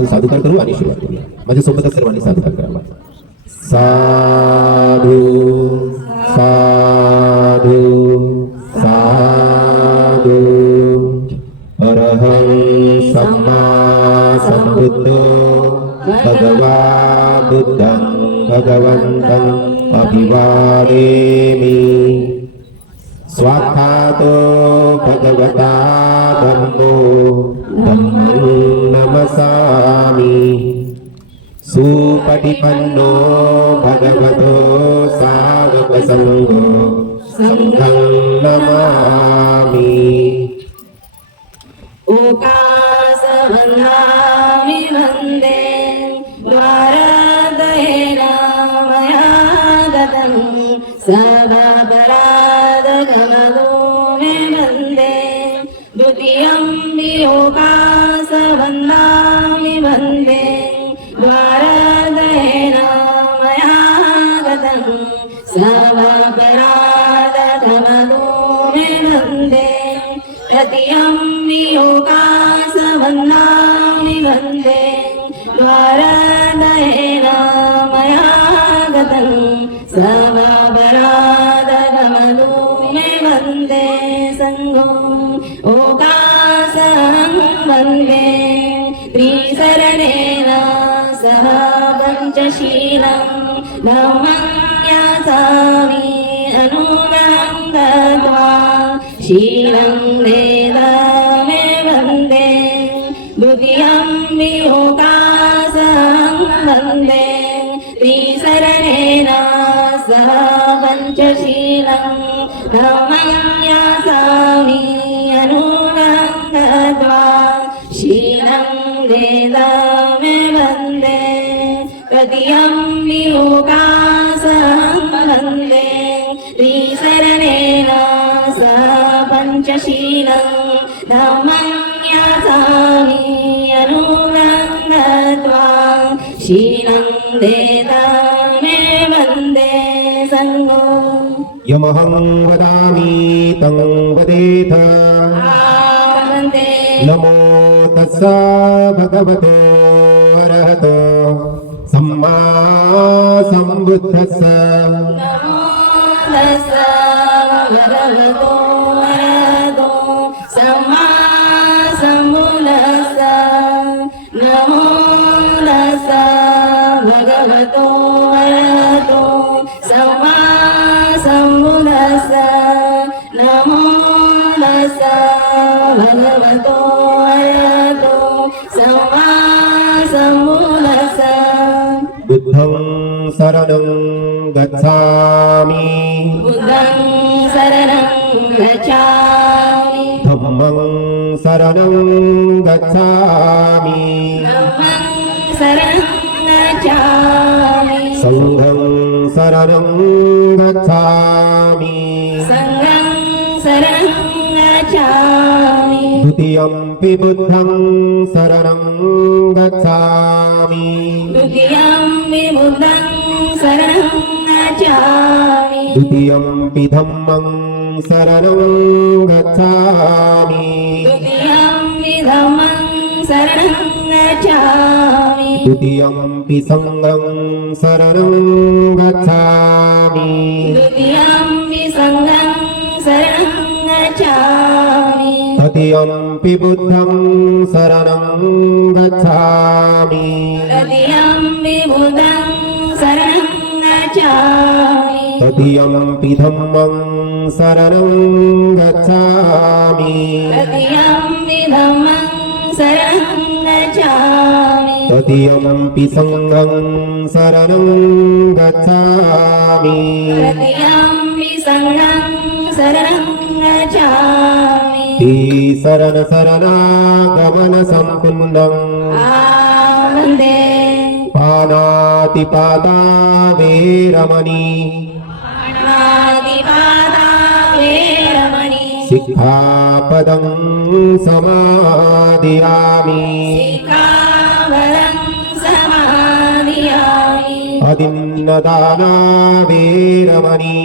आपण साधुकार करू आणि सुरुवात करूया. माझ्यासोबतच सर्वांनी साधुकार करावा. साधू साधू साधू. अरहं सम्मा सम्बुद्धो भगवा बुद्धं भगवन्तं अभिवादेमि. स्वाख्यातो भगवता धम्मो धम्मं नमसामि. सुपटिपन्नो भगवतो साधुसङ्घो संघं नमामि. उकासवन्दामि वन्दे द्वारदयेन मया गतं सर्वापराधगमनो मे वन्दे. द्वितीयं वियोगासवन्दामि वन्दे द्वारदयेन मया गतं सर्वापराधगमनो मे वन्दे. तृतीयं वियोगासवन्दामि वन्दे द्वारदयेन मया गतं सर्वापराधगमनो मे वन्दे. संघो ओकासं वन्दे त्रिसरणेन सह पञ्चशीलं धम्मं यासामि अनुगं गत्वा. शीलं वेदा मे वन्दे. द्वितीयं वियोगासं वन्दे त्रिसरणेन सह पञ्चशीलं धम्मं यासामि अनुगं गत्वा. शीलं वेदा मे वन्दे. तृतीयं वियोगासं वन्दे त्रिसरणेन सह पञ्चशीलं धम्मं यासामि अनुगं गत्वा. शीलं वेदा मे वन्दे. संघो यमहं वदामि तं वदेथ. वन्दे. नमो तस्सा भगवतो अरहतो सम्मा सम्बुद्धस्स. नमो तस्सा भगवतो अरहतो सम्मा सम्बुद्धस्स. नमो तस्सा भगवतो अरहतो सम्मा सम्बुद्धस्स. नमो तस्सा भगवतो अरहतो सम्मा सम्बुद्धस्स. बुद्धं शरणं गच्छामि. बुद्धं शरणं गच्छामि. धम्मं शरणं गच्छामि. धम्मं शरणं गच्छामि. संघं शरणं गच्छामि. संघं शरणं गच्छामि. द्वितीयंपि बुद्धं शरणं गच्छामि. द्वितीयं बुद्धं शरणं गच्छामि. द्वितीयंपि धम्मं शरणं गच्छामि. द्वितीयं धम्मं शरणं गच्छामि. द्वितीयंपि संघं शरणं गच्छामि. द्वितीयं संघं शरणं गच्छामि. तृतीयंपि बुद्धं शरणं गच्छामि. तृतीयं बुद्धं शरणं गच्छामि. तृतीयंपि धम्मं शरणं गच्छामि. तृतीयं धम्मं शरणं गच्छामि. तृतीयंपि संघं शरणं गच्छामि. तृतीयं संघं शरणं गच्छामि. शरण शरणागमन संपूर्णं. वन्दे. पानातिपाता वेरमणि. पानातिपाता वेरमणि. सिक्खापदं समादियामि. सिक्खापदं समादियामि. अदिन्नदाना वेरमणि.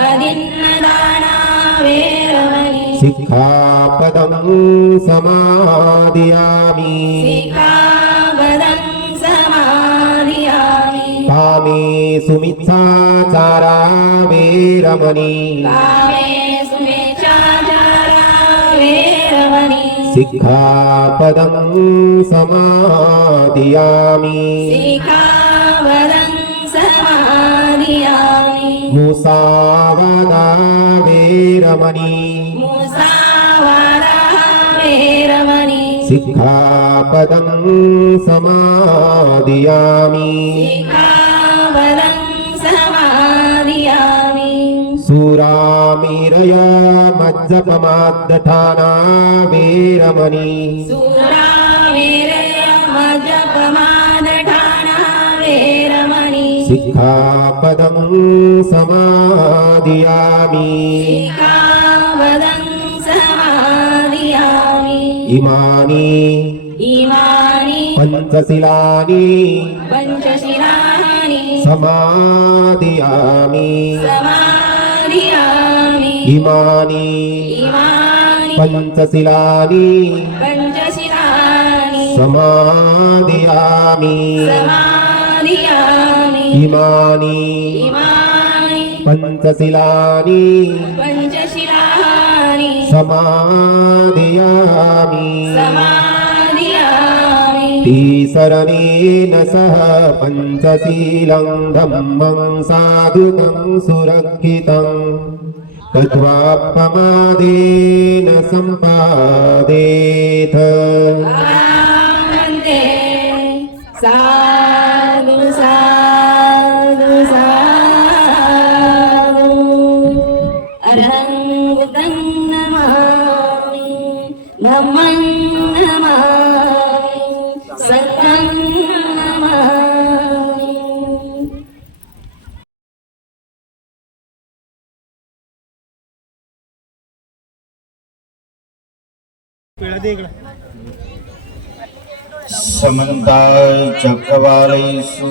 अदिन्नदाना वेरमणि. सिक्खापदं समादियामि. सिक्खापदं कामे सुमिच्छाचारा वेरमणि कामे सुमिच्छाचारा वेरमणि सिक्खापदं समादियामि सिक्खापदं समादियामि मुसावादा वेरमणि मुसावादा वेरमणि सिक्खापदं समादियामि सिक्खापदं समादियामि सुरामेरय मज्जपमाद्दठाना वेरमणि सुरामेरय मज्जपमादठाना वेरमणि सिक्खापदं समादियामि सिक्खापदं समादियामि इमानि इमानि पञ्चशिलानि पञ्चशिलानि समादियामि समादियामि इमानि इमानि पञ्चशिलानि पञ्चशिलानि समादियामि समादियामि इमानि इमानि पञ्चशिलानि पञ्चशिलानि समादियामि समादियामि तीसरणेन सह पञ्चशीलं धम्मं साधुकं सुरक्षितं कृत्वा प्रमादेन सम्पादेथ वन्दे साधु साधु साधु अरहं बुद्धं नमामि धम्मं नमामि संघं नमामि समन्ताय चक्रवालेषु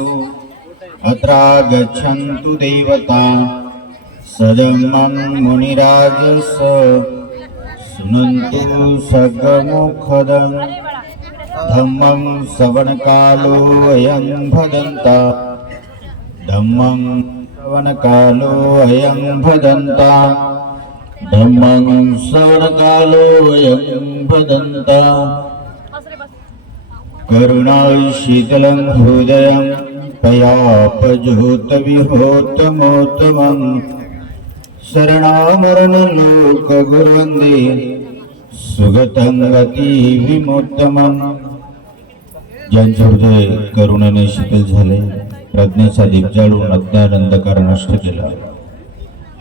अत्रागच्छन्तु देवता सदमं मुनिराजस शृण्वन्तु सगमुखदं धम्मं श्रवणकालोऽयं भदन्ता धम्मं श्रवणकालोऽयं भदन्ता धम्मं श्रवणकालोऽयं भदन्ता करुणाशीतलं हृदयं पयापजोतविहोतमोत्तमं शरणामरणलोकगुरुवन्दे सुगतं गतिविमोत्तमं ज्यांचे हृदय करुणेने शीतल झाले प्रज्ञेचा दीप जाळून अज्ञान अंधकार नष्ट केला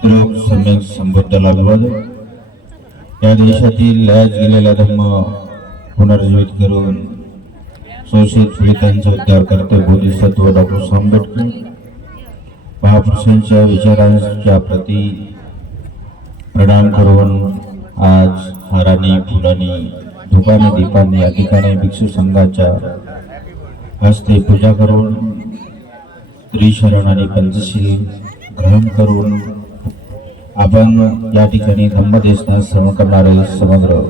त्रिलोक सम्यक संबुद्धाला अभिवादन या देशातील लयास गेलेला धर्म पुनर्जीवित करून शोषित पीडितांचा उद्धार करते बोधिसत्व डॉक्टर आंबेडकर महापुरुषांच्या विचारांच्या प्रती प्रणाम करून आज हाराने फुलांनी धुपाने दीपाने या ठिकाणी भिक्षू संघाच्या हस्ते पूजा करून त्रिशरण आणि पंचशील ग्रहण करून आपण या ठिकाणी धम्मदेशना श्रवण करणारे समग्र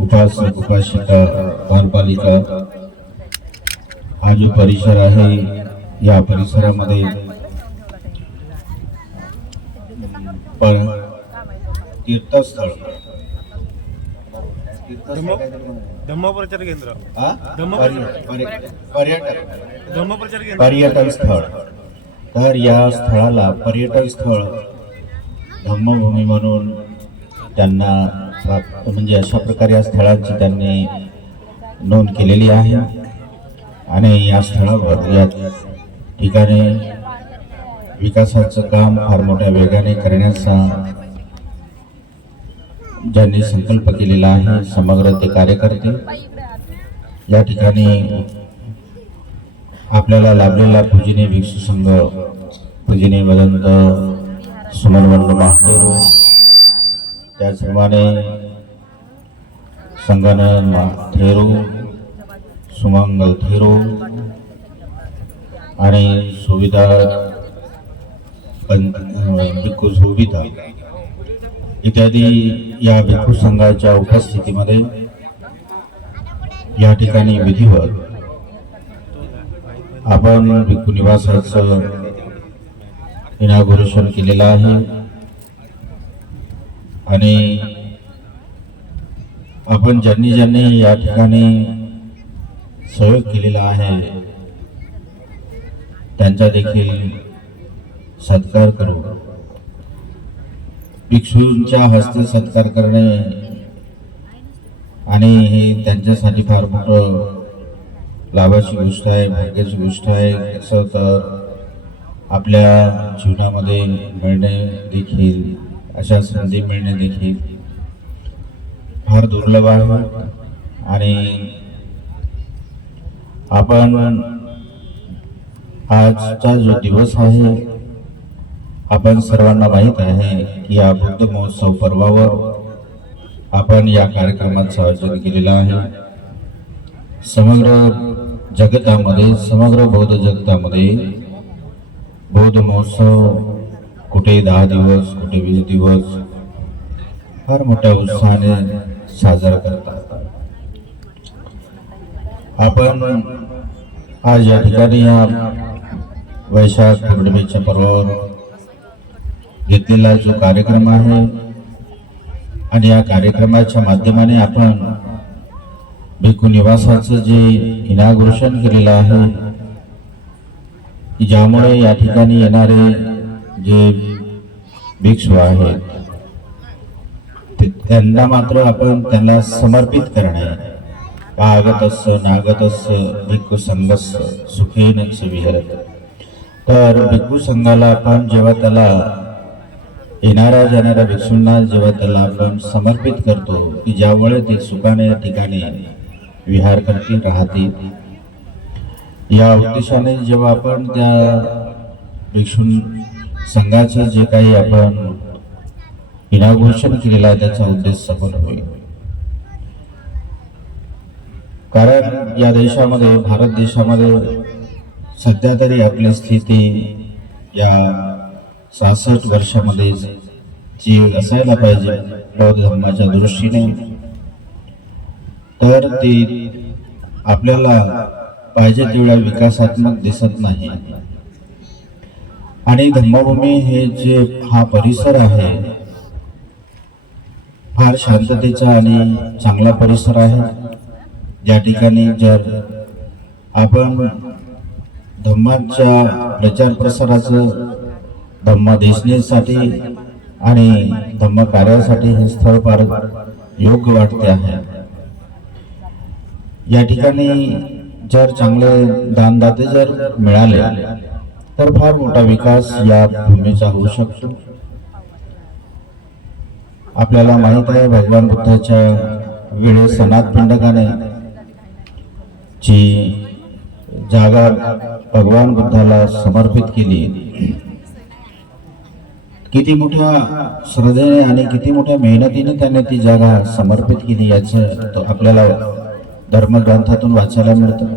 उपासक उपासिका बालबालिका हा जो परिसर आहे या परिसरामध्ये तीर्थस्थळ धम्मप्रचार केंद्र पर्यटन स्थळ तर या स्थळाला पर्यटन स्थळ धम्मभूमी म्हणून त्यांना प्राप्त म्हणजे अशा प्रकारे या स्थळांची त्यांनी नोंद केलेली आहे आणि या स्थळावर या ठिकाणी विकासाचं काम फार मोठ्या वेगाने करण्याचा ज्यांनी संकल्प केलेला आहे समग्र ते कार्यकर्ते या ठिकाणी आपल्याला लाभलेला पूजनीय भिक्षू संघ पूजनीय वदंत सुमनवंत महादेव त्याचप्रमाणे संगनन थेरो सुमंगल थेरो आणि सुविधा भिक्खू सुविधा इत्यादी या भिक्खू संघाच्या उपस्थितीमध्ये या ठिकाणी विधिवत आपण भिक्खू निवासाचं इनागुरेशन केलेलं आहे आणि आपण ज्यांनी ज्यांनी या ठिकाणी सहयोग केलेला आहे त्यांचा देखील सत्कार करू. भिक्षूंच्या हस्ते सत्कार करणे आणि हे त्यांच्यासाठी फार मोठं लाभाची गोष्ट आहे, भाग्याची गोष्ट आहे. कसं तर आपल्या जीवनामध्ये मिळणे देखील, अशा संधी मिळणे देखील फार दुर्लभ आहे. आणि आपण आजचा जो दिवस आहे, आपण सर्वांना माहीत आहे की या बुद्ध महोत्सव पर्वावर आपण या कार्यक्रमाचं आयोजन केलेलं आहे. समग्र जगतामध्ये, समग्र बौद्ध जगतामध्ये बौद्ध महोत्सव कुठे 10 दिवस, कुठे 20 दिवस फार मोठ्या उत्साहाने साजरा करतात. आपण आज या ठिकाणी या वैशाख पौर्णिमेच्या पर्वावर घेतलेला जो कार्यक्रम आहे आणि या कार्यक्रमाच्या माध्यमाने आपण भिक्खू निवासाचं जे इनागुरेशन केलेलं आहे, ज्यामुळे या ठिकाणी येणारे जे भिक्षू आहेत त्यांना मात्र आपण त्यांना समर्पित करणे. आगतस्य नागतस्य भिक्खू संघस्य सुखेन विहरत. तर भिक्खू संघाला आपण जेव्हा त्याला येणाऱ्या जाणाऱ्या भिक्षूंना जेव्हा त्याला आपण समर्पित करतो की ज्यामुळे ते सुखाने या ठिकाणी विहार करतील, राहतील, या उद्देशाने जेव्हा आपण त्या भिक्षू संघाचं जे काही आपण इनागुरेशन केलेलं आहे त्याचा उद्देश सफल होईल. कारण या देशामध्ये, भारत देशामध्ये सध्या तरी आपली स्थिती या 66 वर्षामध्ये जी असायला पाहिजे बौद्ध धर्माच्या दृष्टीने, तर ती आपल्याला पाहिजे तेवढ्या विकासात्मक दिसत नाही. आणि धम्मभूमी हे जे हा परिसर आहे फार शांततेचा आणि चांगला परिसर आहे. ज्या ठिकाणी जर आपण धम्माच्या प्रचार प्रसाराचं, धम्म देशनेसाठी आणि धम्म कार्यासाठी हे स्थळ फार योग्य वाटते आहे. या ठिकाणी जर चांगले दानदाते जर मिळाले तर फार मोठा विकास या भूमीचा होऊ शकतो. आपल्याला माहित आहे भगवान बुद्धाच्या वेळेस सनात पिंडकाने जी जागा भगवान बुद्धाला समर्पित केली, किती मोठ्या श्रद्धेने आणि किती मोठ्या मेहनतीने त्याने ती जागा समर्पित केली याचं आपल्याला धर्मग्रंथातून वाचायला मिळतं.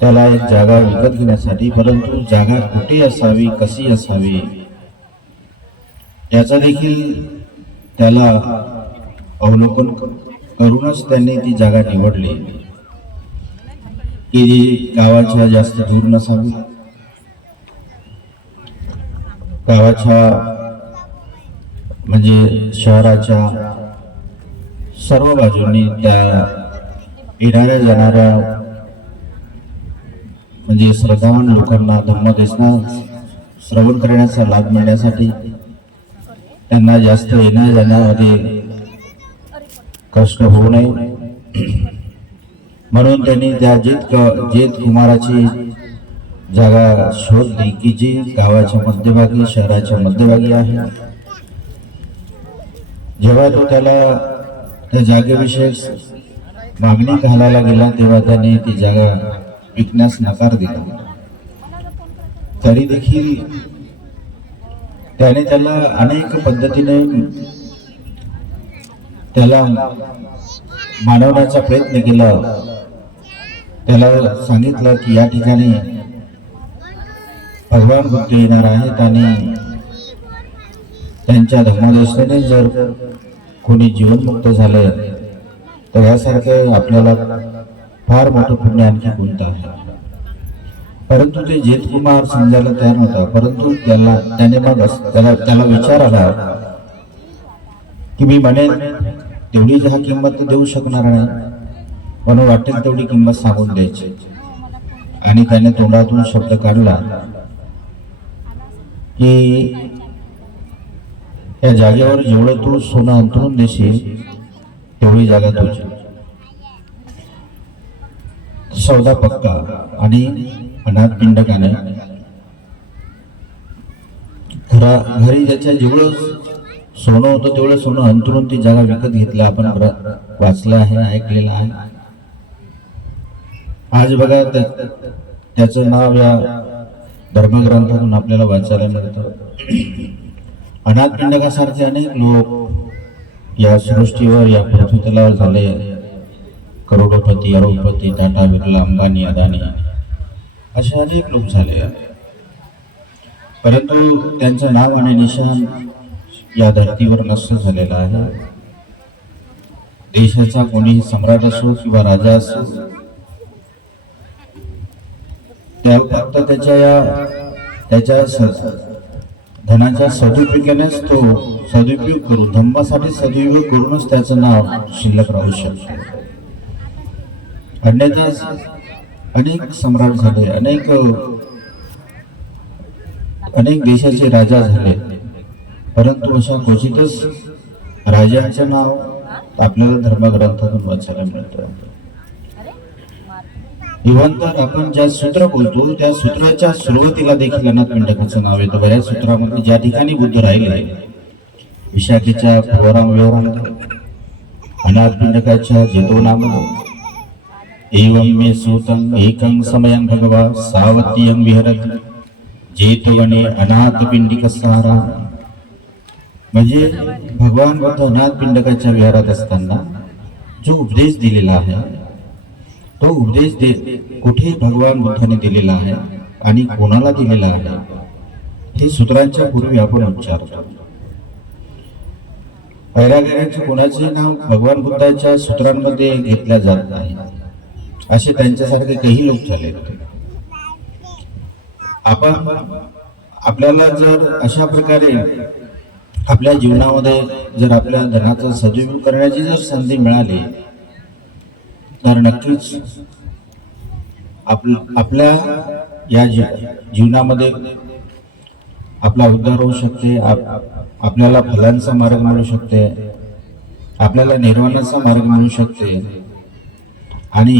त्याला एक जागा विकत घेण्यासाठी, परंतु जागा कुठे असावी, कशी असावी याचा देखील त्याला अवलोकन करूनच त्यांनी ती जागा निवडली की जी गावाच्या जास्त दूर नसावी, गावाच्या म्हणजे शहराच्या सर्व बाजूंनी त्या येणाऱ्या जाणाऱ्या म्हणजे श्रद्धावान लोकांना धम्मदेशना श्रवण करण्याचा लाभ मिळण्यासाठी त्यांना जास्त येण्या जाण्यामध्ये कष्ट होऊ नये म्हणून त्यांनी त्या जेत कुमाराची जागा शोधली की जी गावाच्या मध्यभागी, शहराच्या मध्यभागी आहे. जेव्हा तो त्याला त्या जागेविषयी मागणी घालायला गेला तेव्हा त्याने ती जागा विकण्यास नकार दिला. तरी देखील त्याने त्याला अनेक पद्धतीने त्याला मानवण्याचा प्रयत्न केला. त्याला सांगितलं की या ठिकाणी भगवान बुद्ध येणार आहेत आणि त्यांच्या धर्मदेशाने जर कोणी जीवनमुक्त झाले तर यासारखं आपल्याला फार मोठं पुण्य आणखी कोणतं आहे. परंतु ते जेतकुमार समजायला तयार नव्हता. परंतु त्याने मग त्याला विचार आला की मी म्हणेन तेवढी जहा किंमत तर देऊ शकणार नाही, म्हणून वाटेल तेवढी किंमत सांगून द्यायची. आणि त्याने तोंडातून शब्द काढला की या जागेवर जेवढं तू सोनं अंतरून देशील तेवढी जागा तुझी. सौदा पक्का. आणि अनाथ पिंडकाने घरी ज्याच्या जेवढं सोनं होतं तेवढं सोनं अंतरून ती जागा विकत घेतलं. आपण वाचलं आहे, ऐकलेलं आहे. आज बघा त्याचं नाव या धर्मग्रंथातून आपल्याला वाचायला मिळतं. अनाथ पिंडकासारखे अनेक लोक या सृष्टीवर, या पृथ्वी तलावर झाले. करोडोपती, अरोडपती, टाटा, बिर्ला, अंबानी, अदानी असे अनेक लोक झाले. परंतु त्यांचं नाव आणि निशाण या धर्तीवर नष्ट झालेला आहे. देशाचा कोणीही सम्राट असो किंवा राजा असो, त्या फक्त त्याच्या धनाच्या सदुपयोगानेच तो सदुपयोग करून, धम्मासाठी सदुपयोग करूनच त्याचं नाव शिल्लक राहू शकतो. अन्यथा अनेक सम्राट झाले, अनेक देशाचे राजा झाले, परंतु अशा क्वचितच राजांचे नाव आपल्याला धर्मग्रंथातून वाचायला मिळतं. इव्हन तर आपण ज्या सूत्र बोलतो त्या सूत्राच्या सुरुवातीला देखील अनाथ पिंडकाचं नाव येतं. बऱ्याच सूत्रामध्ये ज्या ठिकाणी बुद्ध राहिले, विशाखेच्या व्यवहारामध्ये, अनाथ पिंडकाच्या जेतवनामध्ये, एवं मे सूतं एकं समयं भगवा सावत्यं विहरति जेतवने अनाथ पिंडिक सहारा. म्हणजे भगवान बुद्ध अनाथ पिंडकाच्या विहारात असताना जो उपदेश दिलेला आहे तो उपदेश कुठे भगवान बुद्धाने दिलेला आहे आणि कोणाला दिलेला आहे हे सूत्रांच्या पूर्वी आपण उच्चारतो. पैरागऱ्याचे कोणाचे नाव भगवान बुद्धाच्या सूत्रांमध्ये घेतल्या जात नाही. असे त्यांच्यासारखे काही लोक झाले. आपल्याला जर अशा प्रकारे आपल्या जीवनामध्ये जर आपल्या धनाचा सदुपयोग करण्याची जर संधी मिळाली तर नक्कीच आपल्या या जीवनामध्ये आपला उद्धार होऊ शकते. आपल्याला फलांचा मार्ग मिळू शकते, आपल्याला निर्वाणाचा मार्ग मिळू शकते आणि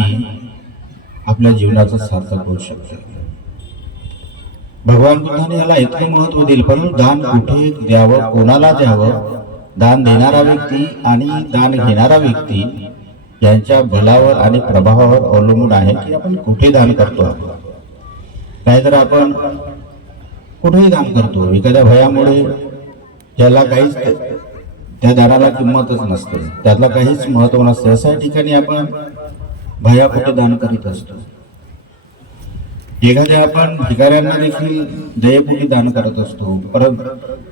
आपल्या जीवनाचं सार्थक होऊ शकते. भगवान बुद्धाने याला इतकं महत्व दिलं. परंतु दान कुठे द्यावं, कोणाला द्यावं, दान देणारा व्यक्ती आणि दान घेणारा व्यक्ती यांच्या बलावर आणि प्रभावावर अवलंबून आहे की आपण कुठे दान करतो. नाहीतर आपण कुठेही दान करतो. एखाद्या भयामुळे त्याला काहीच, त्या दानाला किंमतच नसते, त्यातला काहीच महत्व नसते, अशा ठिकाणी आपण भयापोटी दान करीत असतो. एखाद्या आपण भिकाऱ्यांना देखील दयेपोटी दान करत असतो.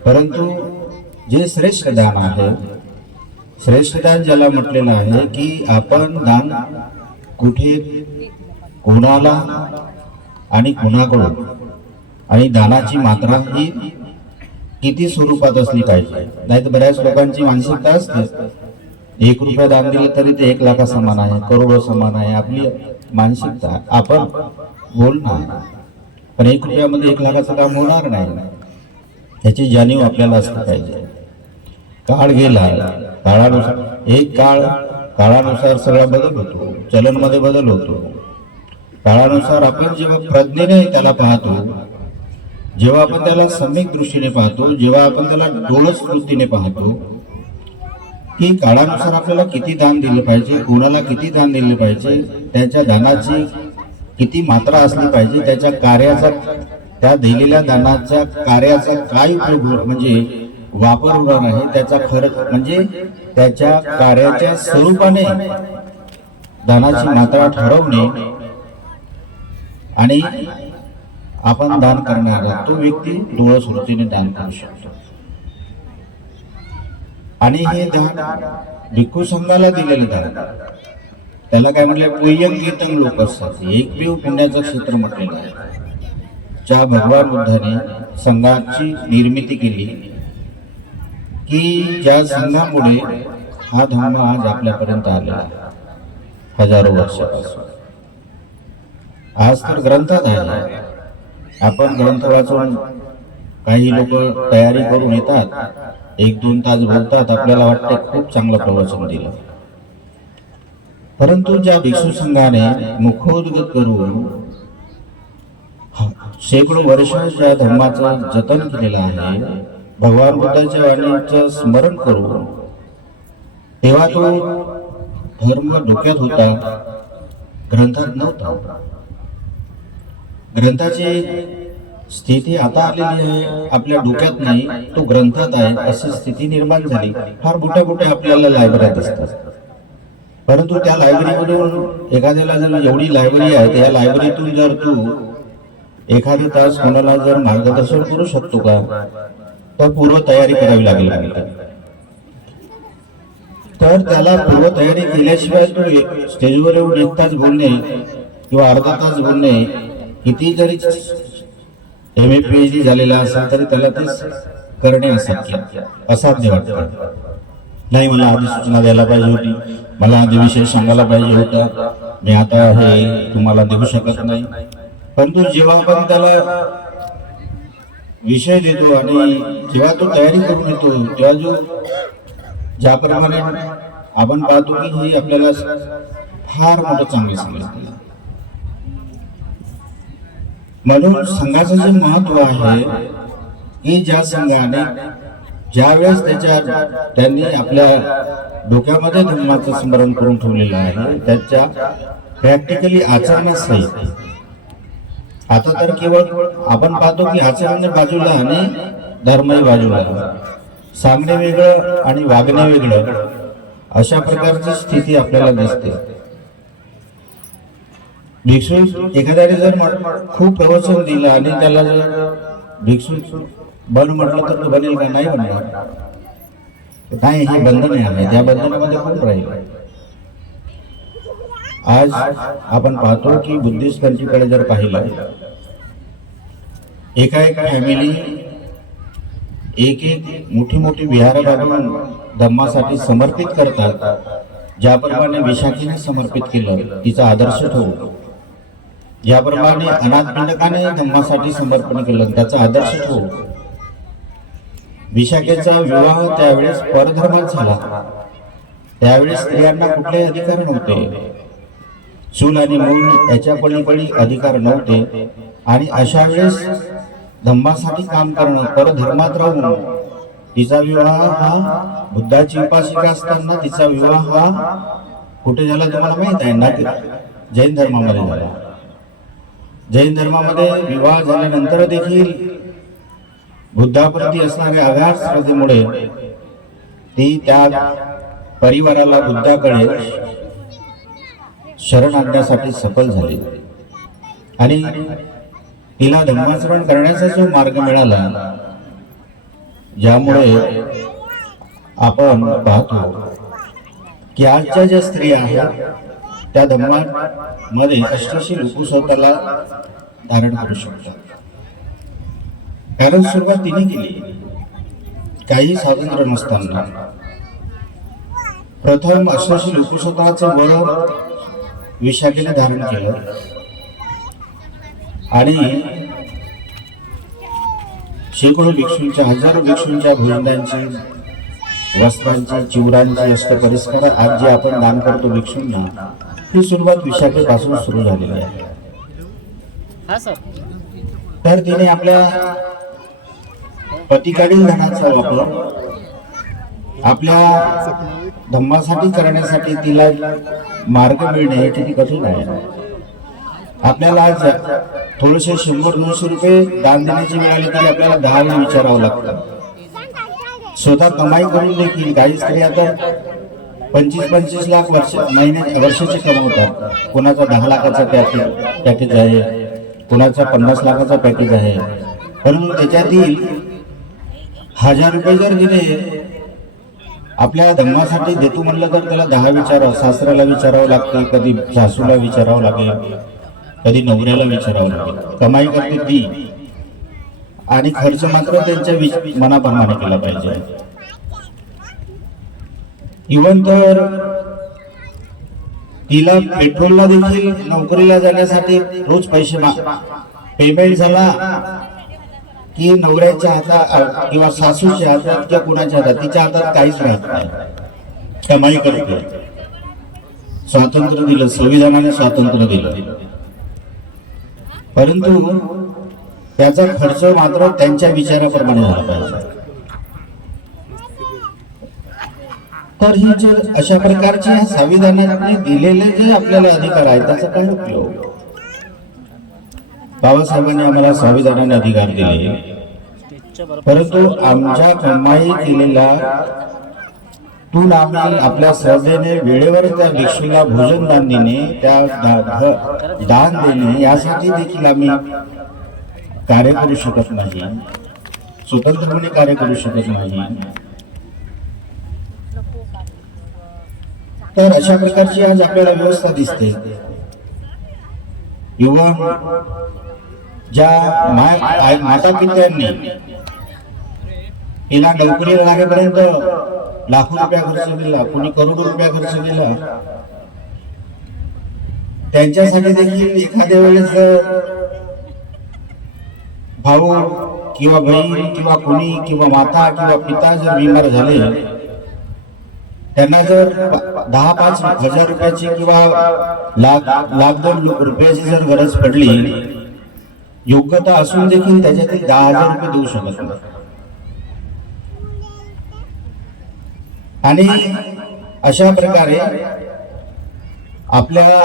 परंतु जे श्रेष्ठ दान आहे, श्रेष्ठ दान ज्याला म्हटलेलं आहे की आपण दान कुठे, कोणाला आणि कोणाकडून, आणि दानाची मात्रा ही किती स्वरूपात असली पाहिजे. नाही तर बऱ्याच लोकांची मानसिकता असते 1 रुपया दान दिले तरी ते 1 लाखा समान आहे, करोडो समान आहे. आपली मानसिकता. आपण बोलणार पण 1 रुपयामध्ये 1 लाखाचं काम होणार नाही, याची जाणीव आपल्याला असली पाहिजे. काळ गेला, काळानुसार काळानुसार सगळा बदल होतो, चलनमध्ये बदल होतो. काळानुसार आपण जेव्हा प्रज्ञेने त्याला पाहतो, जेव्हा आपण त्याला सम्यक दृष्टीने पाहतो, जेव्हा आपण त्याला डोळस वृत्तीने पाहतो की काळानुसार आपल्याला किती दान दिले पाहिजे, कोणाला किती दान दिले पाहिजे, त्याच्या दानाची किती मात्रा असली पाहिजे, त्याच्या कार्याचा, त्या दिलेल्या दानाच्या कार्याचा काय उपयोग म्हणजे वापर होणार आहे, त्याचा खर्च म्हणजे त्याच्या कार्याच्या स्वरूपाने दानाची मात्रा ठरवणे आणि आपण दान करणारा तो व्यक्ती डोळस वृत्तीने दान करू शकतो. आणि हे दान भिक्खू संघाला दिलेलं दान, त्याला काय म्हटलंय, पुय्यं गीतं लोक असतात, एक पिऊ पुण्याचं क्षेत्र म्हटलेलं आहे. ज्या भगवान बुद्धाने संघाची निर्मिती केली, की ज्या संघामुळे हा धर्म आज आपल्यापर्यंत आलेला हजारो वर्षापासून. आज तर ग्रंथात आहे. आपण ग्रंथ वाचून काही लोक तयारी करून येतात, 1-2 तास बोलतात, आपल्याला वाटते खूप चांगलं प्रवचन दिलं. परंतु ज्या भिक्षू संघाने मुखोद्गत करून शेकडो वर्ष ज्या धर्माचं जतन केलेलं आहे, भगवान बुद्धाच्या वाणीचं स्मरण करून, तेव्हा तो धर्म डोक्यात होता, ग्रंथात नव्हता. ग्रंथाची स्थिती आता आलेली आहे, आपल्या डोक्यात नाही, तो ग्रंथात आहे, अशी स्थिती निर्माण झाली. फार मोठ्या आपल्याला लायब्रऱ्या दिसतात, परंतु त्या लायब्ररीमधून एखाद्याला जर एवढी लायब्ररी आहे, त्या लायब्ररीतून जर तू एखादा तास कोणाला जर मार्गदर्शन करू शकतो का, तर पूर्व तयारी करावी लागेल. तर त्याला पूर्व तयारी केल्याशिवाय तू स्टेजवर येऊन 1 तास बोलणे किंवा अर्धा तास बोलणे, किती जरी MA PhD झालेला असेल तरी त्याला ते करणे असाध्य वाटतं. नाही, मला आधी सूचना द्यायला पाहिजे होती, मला आधी विषय सांगायला पाहिजे होता, मी आता हे तुम्हाला देऊ शकत नाही. परंतु जेव्हा आपण त्याला विषय देतो आणि जेव्हा तो तयारी करून येतो, तेव्हा ज्याप्रमाणे आपण पाहतो की ही आपल्याला फार मोठं चांगली समजते. म्हणून संघाचं जे महत्व आहे, की ज्या संघाने ज्यावेळेस त्यांनी आपल्या डोक्यामध्ये धर्माचं स्मरण करून ठेवलेलं आहे, त्याच्या प्रॅक्टिकली आचरणासहित. आता तर केवळ आपण पाहतो की आचरणाने बाजूला आणि धर्मही बाजूला, सांगणे वेगळं आणि वागणे वेगळं, अशा प्रकारची स्थिती आपल्याला दिसते. भिक्षू एखाद्याने जर खूप प्रवचन दिलं आणि त्याला जर भिक्षू बन म्हटलं तर तो बनेल का? नाही बनणार. नाही, हे बंधने आहे, त्या बंधनामध्ये कोण राहील? आज आपण पाहतो की बुद्धिस्ट कंट्रीकडे जर पाहिलं, एका फॅमिली एक मोठी विहार बांधून धम्मासाठी समर्पित करतात. ज्याप्रमाणे विशाखीने समर्पित केलं, तिचा आदर्श ठेवू. ज्याप्रमाणे अनाथपिंडकाने धम्मासाठी समर्पण केलं, त्याचा आदर्श ठेवू. विशाखेचा विवाह त्यावेळेस परधर्मात झाला. त्यावेळेस स्त्रियांना कुठलेही अधिकार नव्हते, चूल आणि मूल याच्या पलीकडे अधिकार नव्हते. आणि अशा वेळेस धम्मासाठी काम करणं, परधर्मात राहून तिचा विवाह हा, बुद्धाची उपासिका असताना तिचा विवाह हा कुठे झाला तुम्हाला माहित आहे ना? जैन धर्मामध्ये झाला. जैन धर्मामध्ये विवाह झाल्यानंतर देखील बुद्धाप्रती असणाऱ्या अगाध श्रद्धेमुळे ती त्या परिवाराला बुद्धाकडे शरण आणण्यासाठी सफल झाली आणि तिला धम्माचरण करण्याचा जो मार्ग मिळाला, ज्यामुळे आपण पाहतो की आजच्या ज्या स्त्रिया आहेत त्या धम्मामध्ये अष्टशील उपसवताला धारण करू शकतात. कारण सुरुवात तिने केली, काही स्वातंत्र्य नसताना. प्रथम अष्टशील उपसवताचं वर विशाखेने धारण केलं आणि शेकडो भिक्षूंच्या, हजारो भिक्षूंच्या भोजनांची, वस्त्रांची, चिवरांची, अष्टपरिस्कार आज जे आपण दान करतो भिक्षूंना, ही सुरुवात विशाखेपासून सुरू झालेली आहे. तर तिने आपल्या पतीकडील धनाचा वापर आपल्या धम्मासाठी करण्यासाठी तिला मार्ग मिळणे हे किती कठीण आहे. आपल्याला आज थोडेसे 100-200 रुपये दान देण्याची मिळाली तरी आपल्याला 10 वेळा विचारावं लागतं. स्वतः कमाई करून देखील काही स्त्रिया तर 25-25 लाख वर्षाचे कमवतात. कोणाचा 10 लाखाचा पॅकेज आहे, कोणाचा 50 लाखाचा पॅकेज आहे. परंतु त्याच्यातील 1000 रुपये जर दिले आपल्या धम्मासाठी देतो म्हणलं तर त्याला 10 विचारावं, सासऱ्याला विचारावं लागते, कधी सासूला विचारावं लागेल, कधी नवऱ्याला विचारावं लागेल. कमाई करते ती आणि खर्च मात्र त्यांच्या मनाप्रमाणे केला पाहिजे. इव्हन तर तिला पेट्रोलला देखील नोकरीला जाण्यासाठी रोज पैसे पेमेंट झाला की नवऱ्याच्या हातात किंवा सासूच्या हातात किंवा कुणाच्या हातात, तिच्या हातात काहीच राहत नाही. कमाई करते. स्वातंत्र्य दिलं, संविधानाने स्वातंत्र्य दिलं, परंतु त्याचा खर्च मात्र त्यांच्या विचाराप्रमाणे झाला पाहिजे. तर ही जे अशा प्रकारचे संविधानाने दिलेले जे आपल्याला अधिकार आहेत त्याचा काय उपयोग? बाबासाहेबांनी आम्हाला संविधानाने अधिकार दिले, परंतु आमच्या कमाई केलेला तून आम्ही आपल्या श्रद्धेने वेळेवर त्या भिक्षूला भोजन दान देणे, त्या दान देणे यासाठी देखील आम्ही कार्य करू शकत नाही, स्वतंत्रपणे कार्य करू शकत नाही. तर अशा प्रकारची आज आपल्याला व्यवस्था दिसते. किंवा ज्या माता पित्यांनी तिला नोकरीला लागेपर्यंत लाखो रुपया खर्च केला, कोणी करोडो रुपया खर्च केला, त्यांच्यासाठी देखील एखाद्या वेळेस भाऊ किंवा बहीण किंवा कोणी किंवा माता किंवा पिता जर बिमार झाले, त्यांना जर 10-5 हजार रुपयाची किंवा लाख 2 रुपयाची जर गरज पडली, योग्यता असून देखील त्याच्यातील 10,000 रुपये देऊ शकत नाही. आणि अशा प्रकारे आपल्या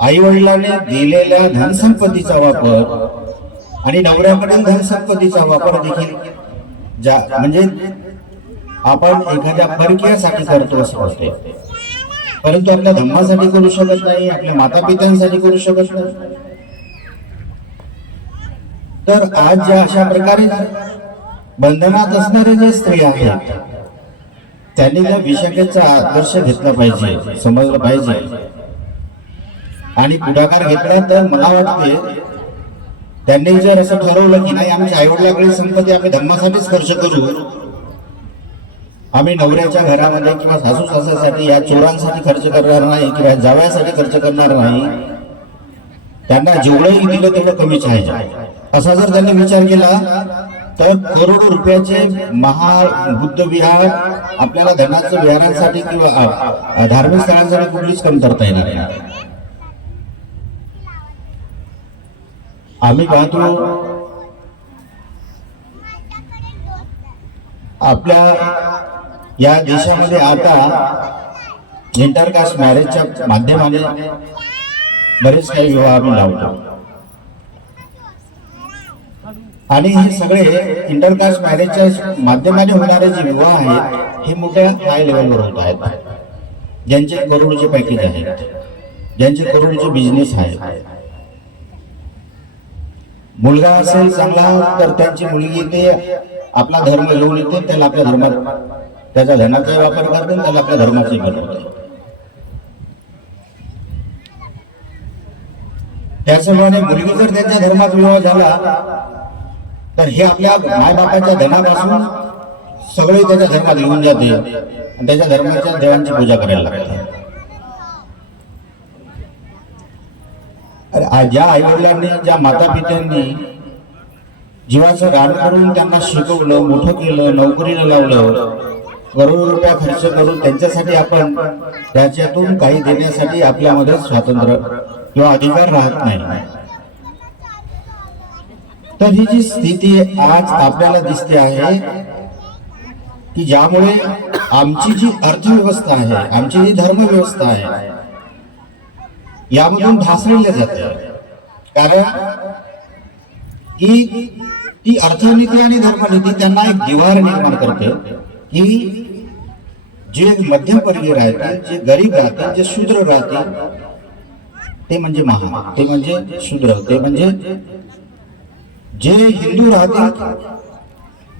आई वडिलांनी दिलेल्या धनसंपत्तीचा वापर आणि नवऱ्याकडील धनसंपत्तीचा वापर देखील म्हणजे आपण एखाद्या परकीयासाठी करतो असं वाटते, परंतु आपल्या धर्मासाठी करू शकत नाही, आपल्या माता पित्यांसाठी करू शकत नाही. तर आज ज्या अशा प्रकारे बंधनात असणारे जे स्त्री आहेत त्यांनी त्या विशाखेचा आदर्श घेतला पाहिजे, समजलं पाहिजे आणि पुढाकार घेतला. तर मला वाटते त्यांनी जर असं ठरवलं की नाही, आमच्या आईवडिलांकडील संपत्ती आम्ही धर्मासाठीच खर्च करू, आम्ही नवऱ्याच्या घरामध्ये किंवा सासू सासऱ्यासाठी या चोरांसाठी खर्च करणार नाही किंवा जावयासाठी खर्च करणार नाही, त्यांना जेवढंही दिलं तेवढं कमीच आहे, असा जर त्यांनी विचार केला तर करोडो रुपयाचे महाबुद्ध विहार आपल्याला धनाचं विहारांसाठी किंवा धार्मिक स्थळांसाठी कुठलीच कमी करता येणार नाही. आम्ही पाहतो आपल्या या देशामध्ये आता इंटरकास्ट मॅरेजच्या माध्यमाने बरेच काही विवाह आम्ही लावतो आणि हे सगळे इंटरकास्ट मॅरेजच्या माध्यमाने होणारे जे विवाह आहेत हे मोठ्या हाय लेवलवर होत आहेत, ज्यांचे करोडोचे पॅकेज आहेत, ज्यांचे करोडोचे बिझनेस आहेत. मुलगा असेल चांगला तर त्यांची मुलगी ते आपला धर्म घेऊन येते, त्याला आपल्या धर्मात त्याच्या धनाचा वापर करते, त्याला आपल्या धर्माचे करते. त्याचप्रमाणे मुलगी जर त्यांच्या धर्मात विवाह झाला तर हे आपल्या मायबापाच्या धनापासून सगळे त्याच्या धर्मात घेऊन जाते आणि त्याच्या धर्माच्या देवांची पूजा करायला लागते. ज्या आई वडिलांनी, ज्या माता पित्यांनी जीवाचं रान करून त्यांना शिकवलं, मोठं केलं, नोकरीला लावलं, करोडो रुपया खर्च करून त्यांच्यासाठी आपण त्याच्यातून काही देण्यासाठी आपल्यामध्ये स्वातंत्र्य किंवा अधिकार राहत नाही. तर ही जी स्थिती आज आपल्याला दिसते आहे की ज्यामुळे आमची जी अर्थव्यवस्था आहे, आमची जी धर्मव्यवस्था आहे यामधून ढासळले जाते. कारण की ती अर्थनीती आणि धर्मनीती त्यांना एक दिवार निर्माण करते की जे मध्यमवर्गीय राहतील, जे गरीब राहतील, जे शूद्र राहतील ते म्हणजे महान, ते म्हणजे शूद्र, ते म्हणजे जे हिंदू राहतील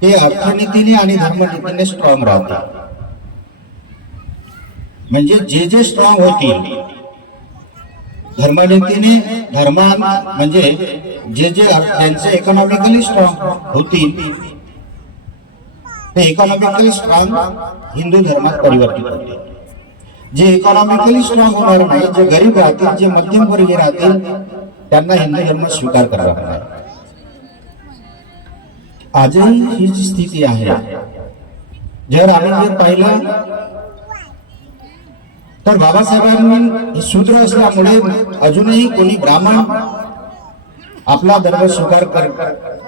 ते अर्थनीतीने आणि धर्मनीतीने स्ट्रॉंग राहतील. म्हणजे जे जे स्ट्रॉंग होतील धर्मनीतीने धर्मान म्हणजे जे ज्यांचे इकॉनॉमिकली स्ट्रॉंग होतील ते इकॉनॉमिकली स्ट्रॉंग हिंदू धर्मात परिवर्तित होते. जे इकॉनॉमिकली स्ट्रॉंग होणार नाही, जे गरीब राहतील, जे मध्यमवर्गीय राहतील, त्यांना हिंदू धर्म स्वीकार करावा नाही. आजही ही जी स्थिती आहे, जर आम्ही पाहिलं तर बाबासाहेबांनी शूद्र असल्यामुळे अजूनही कोणी ब्राह्मण आपला धर्म स्वीकार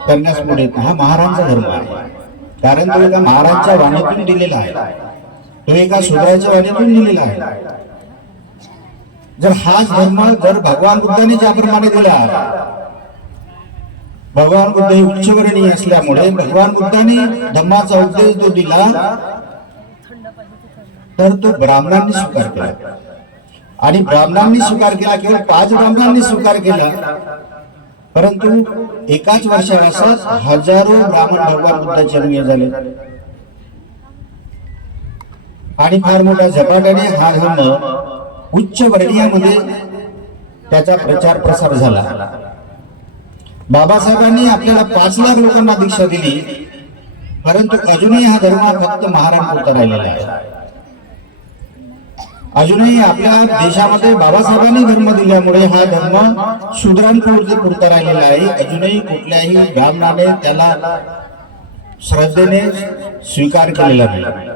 करण्यास पुढे हा महाराजांचा धर्म आहे. कारण तो एका महाराजांच्या वाणीतून दिलेला आहे, तो एका शूद्राच्या वाणीतून दिलेला आहे. जर हाच धर्म जर भगवान बुद्धाने ज्याप्रमाणे दिला, भगवान बुद्ध हे उच्चवर्णीय असल्यामुळे भगवान बुद्धाने धम्माचा उपदेश जो दिला तर तो ब्राह्मणांनी स्वीकार केला. आणि ब्राह्मणांनी स्वीकार केला, केवळ 5 ब्राह्मणांनी स्वीकार केला, परंतु एकाच वर्षावासात हजारो ब्राह्मण भगवान बुद्धाचे अनुयायी झाले. आणि फार मोठ्या झपाट्याने हा धर्म उच्च वर्णीयामध्ये त्याचा प्रचार प्रसार झाला. बाबासाहेबांनी आपल्याला 5 लाख लोकांना दीक्षा दिली, परंतु अजूनही हा धर्म फक्त महाराष्ट्रात राहिलेला आहे. अजूनही आपल्या देशामध्ये बाबासाहेबांनी धर्म दिल्यामुळे हा धर्म शूद्रांपुरते पुरता राहिलेला आहे. अजूनही कुठल्याही ब्राह्मणाने त्याला श्रद्धेने स्वीकार केलेला नाही.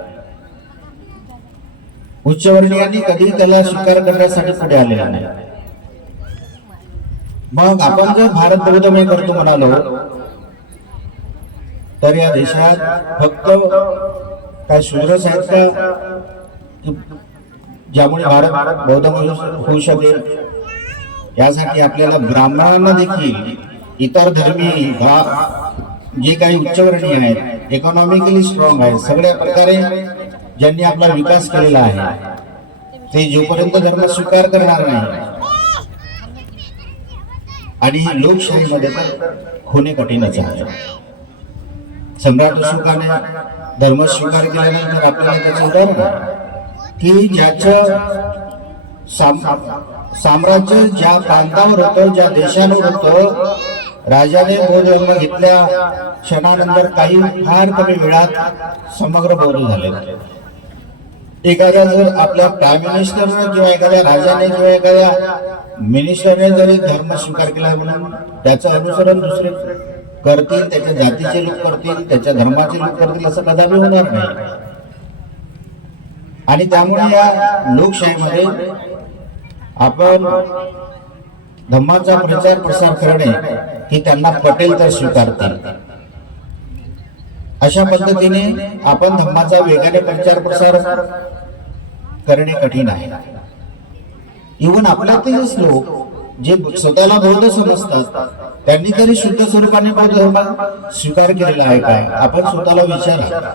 उच्चवर्णीयांनी कधी त्याला स्वीकार करण्यासाठी पुढे आलेला नाही. मग आपण जर भारत बौद्धमय करतो म्हणालो तर या देशात फक्त काय शूद्रच आहेत का ज्यामुळे भारत बौद्धमय होऊ शकेल? यासाठी आपल्याला ब्राह्मणांना देखील इतर धर्मी जे काही उच्चवर्णीय आहेत, इकॉनॉमिकली स्ट्रॉंग आहेत, सगळ्या प्रकारे ज्यांनी आपला विकास केलेला आहे, ते जोपर्यंत धर्म स्वीकार करणार नाही आणि लोकशाहीमध्ये होणे कठीणच आहे. सम्राट अशोकाने धर्म स्वीकार केल्यानंतर आपल्याला त्याचं उदाहरण आहे की ज्याचं साम्राज्य ज्या प्रांतावर होतं, ज्या देशावर होतं, राजाने बौद्ध धर्म घेतल्या क्षणानंतर काही फार कमी वेळात समग्र बौद्ध झाले. एखाद्या जर आपल्या प्राईम मिनिस्टरने किंवा एखाद्या राजाने किंवा एखाद्या मिनिस्टरने जरी धर्म स्वीकार केला म्हणून त्याचं अनुसरण दुसरे करतील, त्याच्या जातीचे लोक करतील, त्याच्या धर्माचे लोक करतील, असं कदापि होणार नाही. आणि त्यामुळे या लोकशाहीमध्ये आपण धम्माचा प्रचार प्रसार करणे ही त्यांना पटेल तर स्वीकारतील. अशा पद्धतीने आपण धम्माचा वेगाने प्रचार प्रसार करणे कठीण आहे. इव्हन आपल्यातलेच लोक जे स्वतःला बौद्ध समजतात त्यांनी तरी शुद्ध स्वरूपाने बौद्ध धर्म स्वीकार केलेला आहे का? आपण स्वतःला विचारा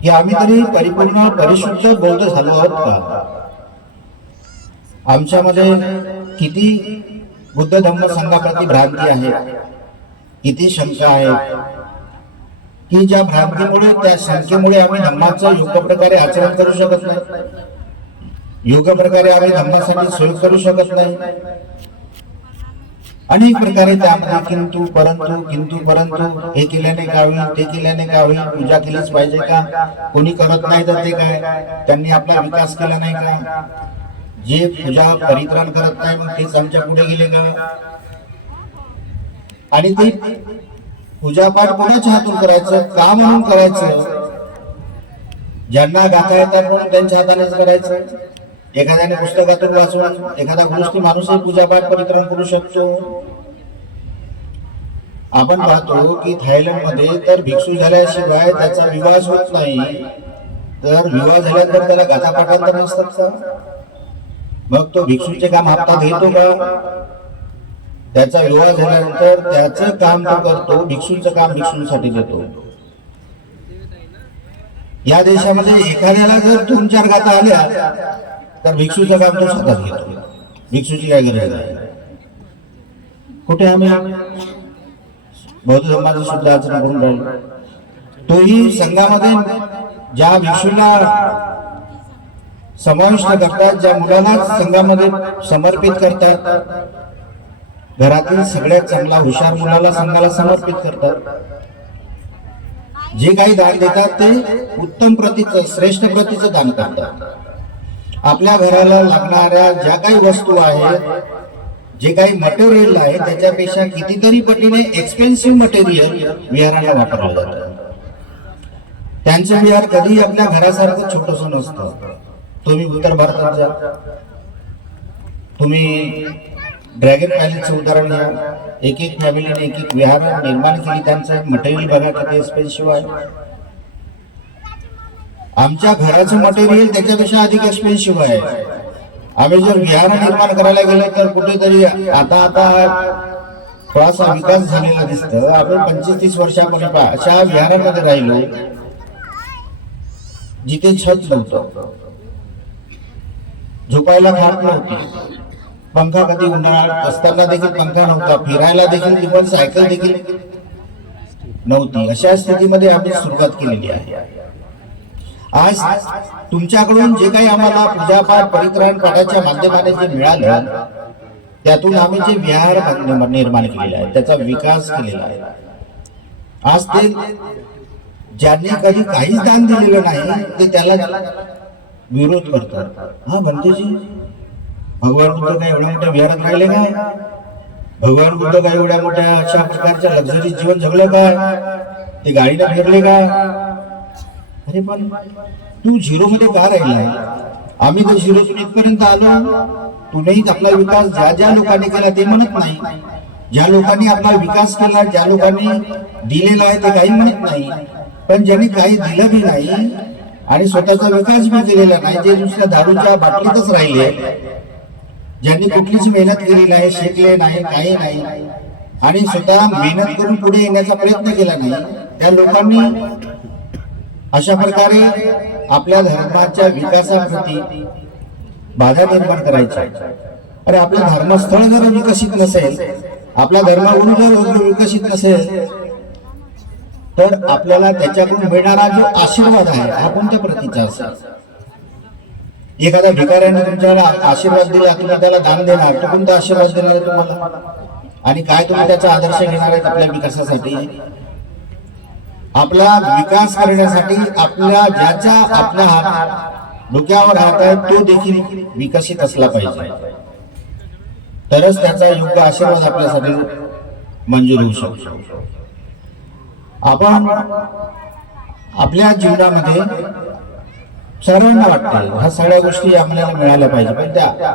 की आम्ही तरी परिपूर्ण परिशुद्ध बौद्ध झालो आहोत का? आमच्यामध्ये किती बुद्ध धम्म संघाप्रती भ्रांती आहे, किती शंका आहे की ज्या भ्रांतीमुळे, त्या शंकेमुळे आम्ही धम्माचं योग्य प्रकारे आचरण करू शकत नाही, योग्य प्रकारे आम्ही धम्मासाठी सोय करू शकत नाही. अनेक प्रकारे त्यामध्ये किंतु परंतु हे केल्याने का होईल, ते केल्याने का होईल, पूजा केलीच पाहिजे का, कोणी करत नाही तर ते काय, त्यांनी आपला विकास केला नाही का, जे पूजा परित्राण करत नाही मग तेच आमच्या पुढे गेले का? आणि ते पूजापाठ कोणाच्या हातून करायचं, का म्हणून करायचं? ज्यांना गाता येतात म्हणून त्यांच्या हातानेच करायचं. एखाद्याने पुस्तकातून वाचून एखादा गोष्टी माणूसही पूजापाठ परित्राण करू शकतो. आपण पाहतो की थायलंड मध्ये तर भिक्षू झाल्याशिवाय त्याचा विवाह होत नाही, तर विवाह झाल्यानंतर त्याला गाथा पाठांतर नसतात का? मग तो भिक्षूचे काम हातात घेतो का? त्याचा विवाह झाल्यानंतर त्याचं काम तो करतो, भिक्षूचं काम भिक्षूंसाठी देतो. या देशामध्ये एखाद्याला जर 2-4 गाथा आल्या तर भिक्षूचं काम तो स्वतःच घेतो. भिक्षूची काय गरज आहे? कुठे आम्ही बौद्ध धर्माचं शुद्ध आचरण करून राहिलो? तोही संघामध्ये ज्या भिक्षूला समाविष्ट करतात, ज्या मुलाला संघामध्ये समर्पित करतात, घरातील सगळ्यात चांगला हुशार मुलाला संघाला समर्पित करतात, जे काही दान देतात ते उत्तम प्रतीचं श्रेष्ठ प्रतीचं दान करतात. आपल्या घराला लागणाऱ्या ज्या काही वस्तू आहेत, जे काही मटेरियल आहे, त्याच्यापेक्षा कितीतरी पटीने एक्सपेन्सिव्ह मटेरियल विहाराला वापरलं जातं. त्यांचं विहार कधी आपल्या घरासारखं छोटस नसतं. तुम्ही उत्तर भारतात जा, तुम्ही ड्रॅगन पॅलेसचं उदाहरण घ्या. एक एक फॅमिलीने एक एक विहार निर्माण केली, त्यांचं मटेरियल बघा किती एक्सपेन्सिव्ह आहे. आमच्या घराचं मटेरियल त्याच्यापेक्षा अधिक एक्सपेन्सिव्ह आहे. आम्ही जर विहार निर्माण करायला गेलो तर कुठेतरी आता थोडासा विकास झालेला दिसतं. आपण 25-30 वर्षापूर्वी अशा विहारामध्ये राहिलो जिथे छत नव्हतं, झोपायला खाट नव्हती, पंखा कधी उन्हाळ्यात असताना देखील पंखा नव्हता, फिरायला देखील किंवा सायकल देखील नव्हती. अशा स्थितीमध्ये आम्ही सुरुवात केलेली आहे. आज तुमच्याकडून जे काही आम्हाला पूजापाठ परित्राण पाठाच्या माध्यमाने जे मिळालं, त्यातून आम्ही जे विहार निर्माण केलेला आहे, त्याचा विकास केलेला आहे. आज ते ज्यांनी कधी काहीच दान दिलेलं नाही ते त्याला विरोध करतात. हा भंतेजी, भगवान बुद्ध काय एवढ्या मोठ्या विहारात राहिले काय? भगवान बुद्ध काय एवढ्या मोठ्या अशा प्रकारच्या लक्झरी जीवन जगलं काय? ते गाडीला फिरले काय? अरे पण तू झिरो मध्ये का राहिलाय? आम्ही तर झिरोतून इथपर्यंत आलो. तूनेही आपला विकास ज्या ज्या लोकांनी केला ते म्हणत नाही. ज्या लोकांनी आपला विकास केला, ज्या लोकांनी दिलेला आहे ते काही म्हणत नाही. पण ज्यांनी काही दिलं बी नाही आणि स्वतःचा विकास बी केलेला नाही, जे दुसऱ्या दारूच्या बाटलीतच राहिले, ज्यांनी कुठलीच मेहनत केली नाही, शिकले नाही, काही नाही आणि स्वतः मेहनत करून पुढे येण्याचा प्रयत्न केला नाही, त्या लोकांनी अशा प्रकारे आपल्या धर्माच्या विकासाप्रती बाधा निर्माण करायची. अरे आपलं धर्मस्थळ जर विकसित नसेल, आपला धर्मगुरू जर विकसित नसेल, तर आपल्याला त्याच्याकडून मिळणारा जो आशीर्वाद आहे हा कोणत्या प्रतीचा असेल? एखाद्या भिकाऱ्याने तुमच्याला आशीर्वाद दिला, तुम्ही त्याला दान देणार, तो कोणता आशीर्वाद देणार आहे तुम्हाला? आणि काय तुम्ही त्याचा आदर्श घेणार आहेत आपल्या विकासासाठी? आपला विकास करण्यासाठी आपल्या ज्याच्या आपल्या डोक्यावर हात आहे तो देखील विकसित असला पाहिजे, तरच त्याचा योग्य आशीर्वाद आपल्यासाठी मंजूर होऊ शकतो. आपण आपल्या जीवनामध्ये सर्वांना वाटते ह्या सगळ्या गोष्टी आपल्याला मिळाल्या पाहिजे, पण त्या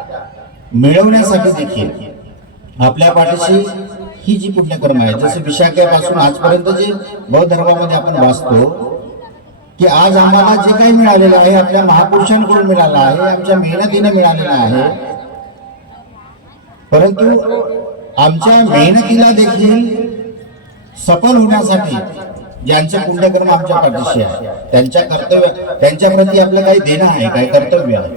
मिळवण्यासाठी देखील आपल्या पाठीशी ही जी पुण्यकर्म आहे, जसे विशाखेपासून आजपर्यंत जे बौद्ध धर्मामध्ये आपण वाचतो की आज आम्हाला जे काही मिळालेलं आहे आपल्या महापुरुषांकडून मिळालं आहे, आमच्या मेहनतीने मिळालेलं आहे. परंतु आमच्या मेहनतीला देखील सफल होण्यासाठी ज्यांचे पुण्यकर्म आमच्या पाठीशी आहे, त्यांच्या प्रती आपलं काही देणं आहे, काही कर्तव्य आहे,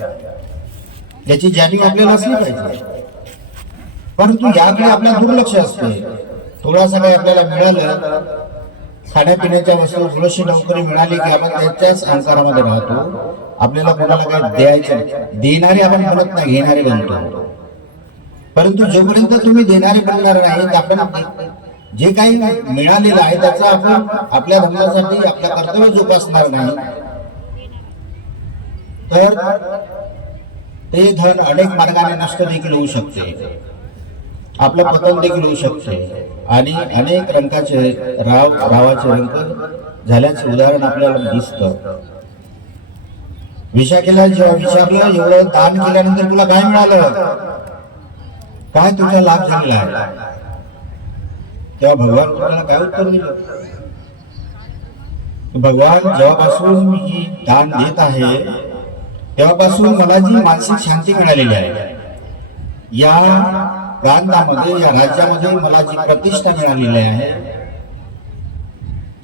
याची जाणीव आपल्याला असली पाहिजे. परंतु याकडे आपल्या दुर्लक्ष असते. थोडासा काही आपल्याला मिळालं, खाण्यापिण्याच्या वस्तू, थोडीशी नोकरी मिळाली की आपण त्याच्याच अहंकारामध्ये राहतो. आपल्याला कोणाला काही द्यायचं, देणारे आपण म्हणत नाही, घेणारे बनतो. परंतु जोपर्यंत तुम्ही देणारे बनणार नाही, तर आपण जे काही मिळालेलं आहे त्याचा आपण आपल्या धर्मासाठी आपल्या कर्तव्य जोपासणार नाही, तर ते धन अनेक मार्गाने नष्ट देखील होऊ शकते, आपलं पतन देखील होऊ शकते आणि अनेक रंगाचे रावाचे रंग झाल्याचे उदाहरण आपल्याला दिसतं. विशाखेला जेव्हा विचारलं एवढं दान केल्यानंतर तुला काय मिळालं, काय तुझा लाभ झालेला आहे, तेव्हा भगवान तुम्हाला काय उत्तर दिलं? भगवान जेव्हापासून मी दान देत आहे तेव्हापासून मला जी मानसिक शांती मिळालेली आहे, या प्रांतामध्ये, या राज्यामध्ये मला जी प्रतिष्ठा मिळालेली आहे,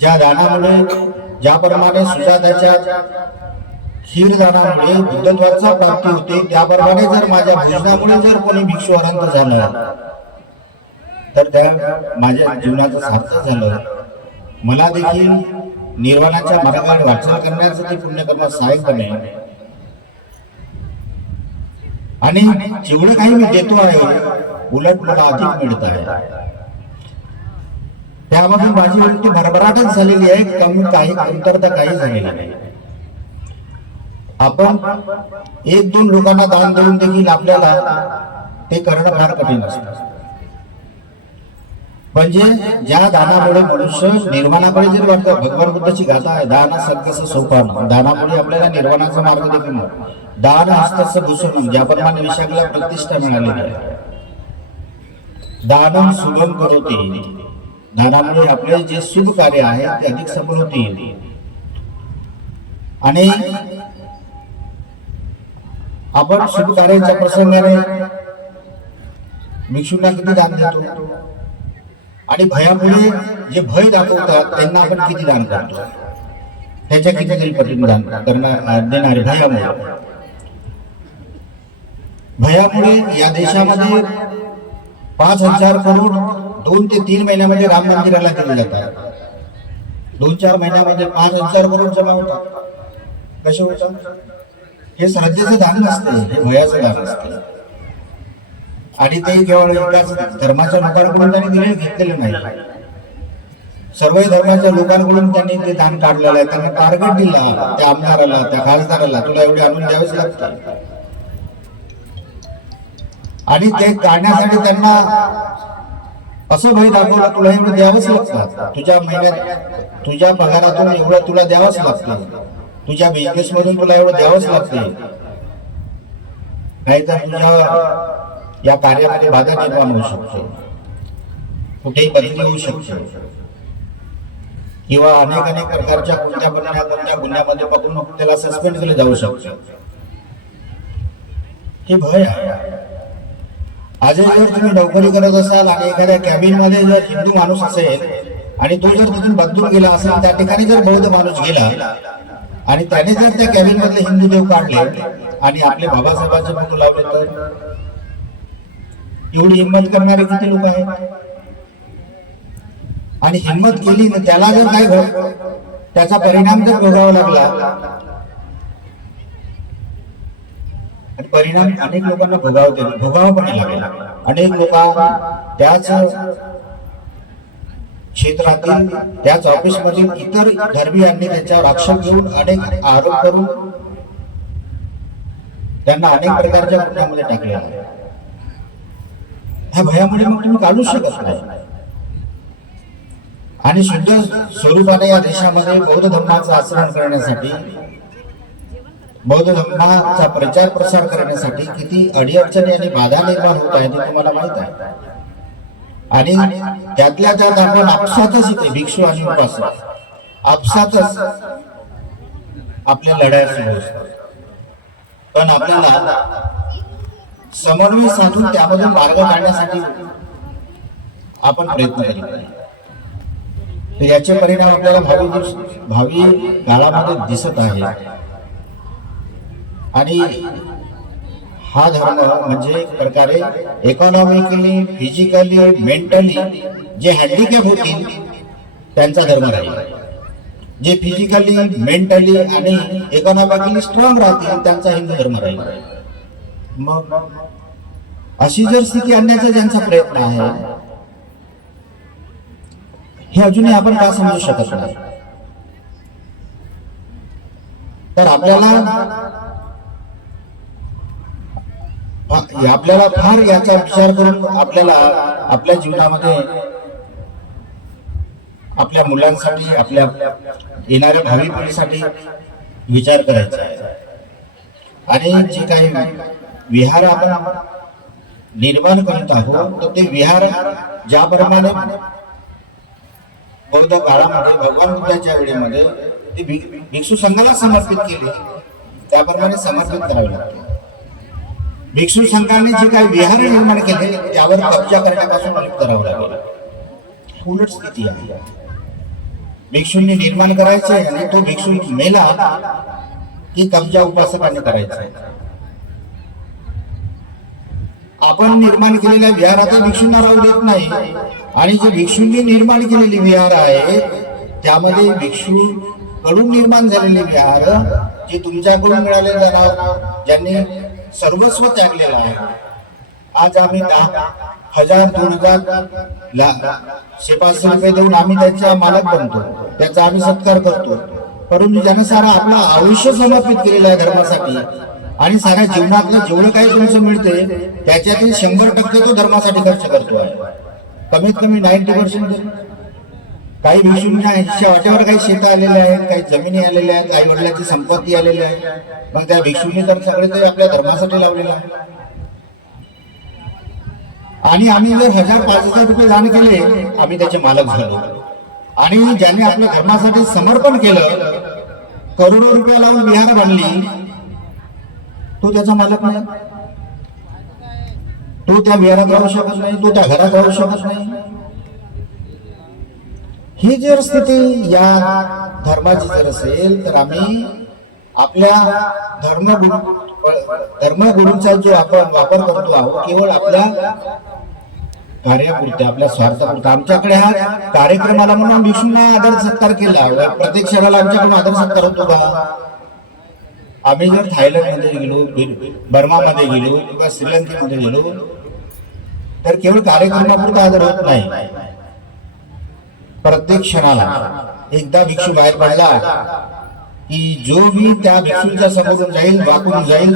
ज्या दानामुळे, ज्याप्रमाणे सुजाताच्या क्षीरदानामुळे बुद्धत्वाचा प्राप्ती होते, त्याप्रमाणे जर माझ्या भोजनामुळे जर कोणी भिक्षू अनंत झालं तर त्या माझ्या जीवनाचं सार्थक झालं. मला देखील निर्वाणाच्या मार्गावर वाटचाल करण्याचं ते पुण्यकर्म सहाय्यक बनेल. आणि जेवढं काही मी देतो आहे उलट मला अधिक मिळत आहे. त्यामधून माझी वृत्ती भरभराटच झालेली आहे, कमी काही कमतरता काही झालेली नाही. आपण एक दोन लोकांना दान देऊन देखील आपल्याला ते करणं फार कठीण असतं. म्हणजे ज्या दानामुळे मनुष्य निर्वाणाकडे जर वाटतं, भगवान बुद्धाची गाथा आहे, दान सत्कस सोपान, दानामुळे आपल्याला निर्वाणाचा मार्ग देखील मिळतो. दान हस्तस्य भूषणम, ज्याप्रमाणे विशाखला प्रतिष्ठा मिळालेली आहे. दानम शुभम करोति, दानामुळे आपले जे शुभ कार्य आहे ते अधिक सफल होतील. आणि आपण शुभ कार्याच्या प्रसंगाने भिक्षूंना किती दान देतो, आणि भयामुळे जे भय दाखवतात त्यांना आपण किती दान करतो, त्याच्या कितीतरी पटीने दान देणारे भयामुळे या देशामध्ये 5,000 करोड 2 ते 3 महिन्यामध्ये राम मंदिराला दिले जातात. 2-4 महिन्यामध्ये 5,000 करोड जमा होतात. कसे होतात? हे श्रद्धेचं दान नसते, हे भयाचं दान असते. आणि ते केवळ एकाच धर्माच्या लोकांकडून त्यांनी दिले घेतलेले नाही, सर्व धर्माच्या लोकांकडून त्यांनी ते दान काढलेलं आहे. त्यांना टार्गेट दिला, त्या आमदाराला, त्या खासदाराला, तुला एवढे आणून द्यावेच लागते. आणि ते काढण्यासाठी त्यांना असं भय दाखवलं, तुला एवढं द्यावंच लागतं, तुझ्या महिन्यात तुझ्या पगारातून एवढं तुला द्यावंच लागतं, तुझ्या बिझनेस मधून तुला एवढं द्यावंच लागते, नाहीतर तुझ्या या कार्यामध्ये बाधा निर्माण होऊ शकतो, कुठेही बदली होऊ शकते, किंवा अनेक प्रकारच्या कोणत्या गुन्ह्यामध्ये पकडून त्याला सस्पेंड केले जाऊ शकते. हे भय आहे. आजही जर तुम्ही नोकरी करत असाल आणि एखाद्या कॅबिन मध्ये जर हिंदू माणूस असेल आणि तो जर तिथून बदलून गेला असेल, त्या ठिकाणी जर बौद्ध माणूस गेला आणि त्याने जर त्या कॅबिन मधले हिंदू देव काढले आणि आपले बाबासाहेबांचे फोटो लावले, तर एवढी हिंमत करणारे किती लोक आहेत? आणि हिंमत केली ना, त्याला जर काय त्याचा परिणाम जर भोगावा लागला, आणि परिणाम अनेक लोकांना भोगावा पण लागला. अनेक लोक त्याच क्षेत्रातील, त्याच ऑफिस मधील इतर धर्मीयांनी त्यांच्यावर आक्षेप घेऊन अनेक आरोप करून त्यांना अनेक प्रकारच्या गुन्ह्यामध्ये टाकले आहे. ह्या भयामुळे मग तुम्ही काढू शकत नाही. आणि शुद्ध स्वरूपाने या देशामध्ये बौद्ध धर्माचं आचरण करण्यासाठी, बौद्ध धर्माचा प्रचार प्रसार करण्यासाठी किती अडीअडचणी आणि बाधा निर्माण होत आहे ते तुम्हाला माहित आहे. आणि त्यातल्या त्यात आपण आपसातच इथे भिक्षू आणि उपासक आपसातच आपल्या लढाया सुरू असतात. पण आपल्याला समन्वय साधून त्यामधून मार्ग काढण्यासाठी आपण प्रयत्न करीत नाही. तर याचे परिणाम आपल्याला भावी काळामध्ये दिसत आहे. आणि हा धर्म म्हणजे एक प्रकारे इकॉनॉमिकली, फिजिकली, मेंटली जे हँडिकॅप होतील त्यांचा धर्म राहील. जे फिजिकली, मेंटली आणि इकॉनॉमिकली स्ट्रॉंग राहतील त्यांचा हिंदू धर्म राहील. मग अशी जर स्थिती आणण्याचा ज्यांचा प्रयत्न आहे, हे अजूनही आपण का समजू शकत नाही? तर आपल्याला फार याचा विचार करून आपल्याला आपल्या जीवनामध्ये आपल्या मुलांसाठी, आपल्या येणाऱ्या भावी पिढीसाठी विचार करायचा आहे. आणि जे काही विहार आपण निर्माण करत आहोत, तर ते विहार ज्याप्रमाणे बौद्ध काळामध्ये भगवान बुद्धाच्या वेळेमध्ये ते भिक्षू संघाला समर्पित केले, त्याप्रमाणे समर्पित करावे लागते. भिक्षू संघाने जे काही विहार निर्माण केले त्यावर कब्जा करण्यापासून मुक्त करावं लागेल. उलट स्थिती आहे. भिक्षूंनी निर्माण करायचे आणि तो भिक्षू मेला की कब्जा उपासकांनी करायचा. आपण निर्माण केलेल्या विहारात भिक्षूंना राहू देत नाही. आणि जे भिक्षूंनी निर्माण केलेली विहार आहे त्यामध्ये भिक्षू कडून निर्माण झालेले विहार जे तुमच्याकडून मिळाले जाणार, ज्यांनी सर्वस्व त्यागलेलं आहे. आज आम्ही 10,000 2,000 500 रुपये देऊन आम्ही त्याचा मालक बनतो, त्याचा आम्ही सत्कार करतो. परंतु ज्यानं सारा आपलं आयुष्य समर्पित केलेलं आहे धर्मासाठी आणि साऱ्या जीवनातलं जेवढं काही तुमचं मिळते त्याच्यातील 100% तो धर्मासाठी खर्च करतो आहे. कमीत कमी 90%. काही भिक्षूंच्या ह्याच्या वाटेवर काही शेतं आलेले आहेत, काही जमिनी आलेल्या आहेत, आई वडिलांची संपत्ती आलेली आहे. मग त्या भिक्षूंनी तर सगळे ते आपल्या धर्मासाठी लावलेलं आहे. आणि आम्ही जर 1,000-5,000 रुपये दान केले आम्ही त्याचे मालक झालो. आणि ज्याने आपल्या धर्मासाठी समर्पण केलं, करोडो रुपये लावून विहार बांधली, तो त्याचा मालक नाही. तो त्या विहारात राहू शकत नाही, तो त्या घरात राहू शकत नाही. ही जर स्थिती या धर्माची जर असेल तर आम्ही आपल्या धर्मगुरूंचा जो आपण वापर करतो आहोत केवळ आपल्या कार्यापुरते, आपल्या स्वार्थापुरता. आमच्याकडे हा कार्यक्रमाला म्हणून भिक्षूंना आदर सत्कार केला. प्रत्येक क्षणाला आमच्याकडून आदर सत्कार होतो का? आम्ही जर थायलंड मध्ये गेलो, बर्मामध्ये गेलो किंवा श्रीलंकेमध्ये गेलो तर केवळ कार्यक्रमापुरता आदर होत नाही. प्रत्येक क्षणाला एकदा भिक्षू बाहेर पडला की जो भी त्या भिक्षूच्या समोरून जाईल, वाकून जाईल,